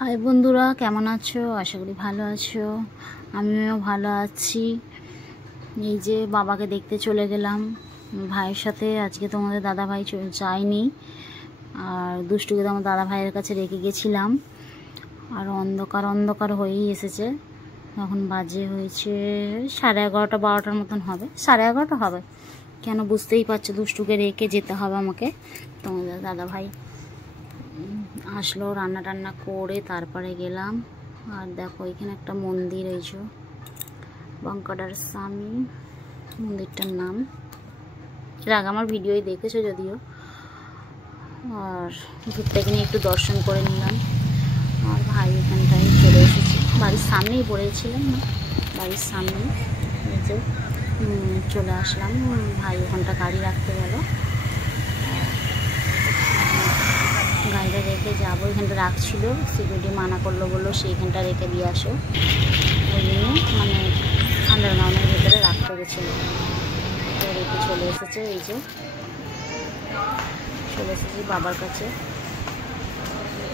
High বন্ধুরা, কেমন আছো? আশা করি ভালো আছো। আমিও ভালো আছি। এই যে বাবাকে দেখতে চলে গেলাম ভাইয়ের সাথে। আজকে তোমাদের দাদা ভাই যায়নি, আর দুষ্টুকে তো আমার দাদা ভাইয়ের কাছে রেখে গেছিলাম। আর অন্ধকার অন্ধকার হয়েই এসেছে। এখন বাজে হয়েছে 11:30 12টার মতন হবে, 11:30 হবে। কেন বুঝতেই পারছো, দুষ্টুকে রেখে যেতে হবে আমাকে। তোমাদের দাদা ভাই আসলো, রান্না টান্না করে তারপরে গেলাম। আর দেখো এখানে একটা মন্দির, এই যে বাঙ্কাডার স্বামী মন্দিরটার নাম। এর আগে আমার ভিডিওই দেখেছো যদিও। আর ভিতরটাকে নিয়ে একটু দর্শন করে নিলাম। আর ভাই এখানটায় চলে এসেছে, বাড়ির সামনেই পড়েছিলাম না, বাড়ির সামনে এই যে চলে আসলাম। ভাই ওখানটা গাড়ি রাখতে গেল, গাড়িটা রেখে যাবো। এখানটা রাখছিল, সিকিউরিটি মানা করলো, বললো সেইখানটা রেখে দিয়ে আসো। ওই জন্য মানে আন্ডারগ্রাউন্ডের ভেতরে রাখতে গেছিলো, তো রেখে চলে এসেছে। এই যে চলে এসেছি বাবার কাছে।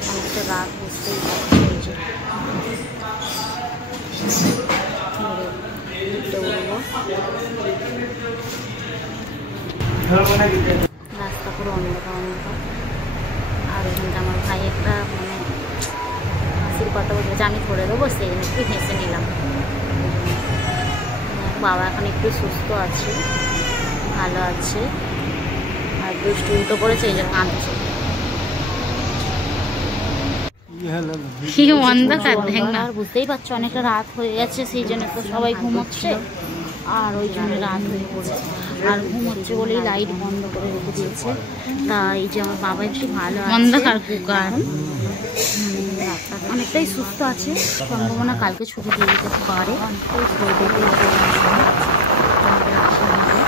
অনেকটা রাত, বুঝতেই পারছি। এই যে উঠবো, রাস্তা পুরো অন্ধকার অন্ধকার। আর এখানটা আমার ভাই একটা মানে হাসির কথা বলছে, আমি ধরে দেবো, সেই জন্য একটু হেসে নিলাম। বাবা এখন একটু সুস্থ আছে, ভালো আছে। আর দুষ্টু উল্টো পড়েছে, এই জন্য কাঁদছে। আর বুঝতেই পারছো অনেকটা রাত হয়ে গেছে, সেই জন্য তো সবাই ঘুমোচ্ছে। আর ওই জন্য রাত হয়ে পড়েছে, আর ঘুমোচ্ছে বলেই লাইট বন্ধ করে রেখে দিয়েছে। তা এই যে আমার বাবা একটু ভালো অন্ধকার কুকার, অনেকটাই সুস্থ আছে। সম্ভাবনা কালকে ছুটি দিয়ে দিতে পারে।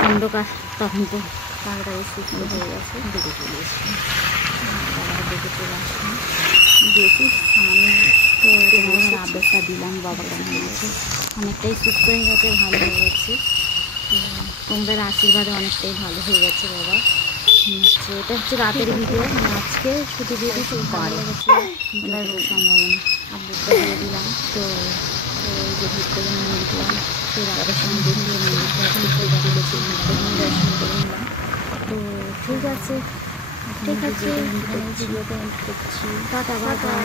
অন্ধকার তখন তো তাড়াতাড়ি সুস্থ হয়ে গেছে, দেখে চলে এসেছি। বাবাকে দেখে চলে আসলাম, দিয়েছি সামান্য তো তোমাদের আপডেটটা দিলাম। বাবা কেমন আছে, অনেকটাই সুস্থ হয়ে গেছে, ভালো হয়ে গেছে। তোমাদের আশীর্বাদে অনেকটাই ভালো হয়ে গেছে বাবা। এটা হচ্ছে রাতের ভিডিও, মানে আজকে ছুটি দিয়ে দিতে পারে সম্ভাবনা। আপডেটটা দিয়ে দিলাম। তো এই যে ভিতরে নিয়ে দিলাম, সেই রাতের সঙ্গে দেখিয়ে মন্দিরটা একটু দর্শন করে নিলাম। তো ঠিক আছে, ঠিক আছে, ভিডিওটা এন্ড করছি। Tata, bye bye.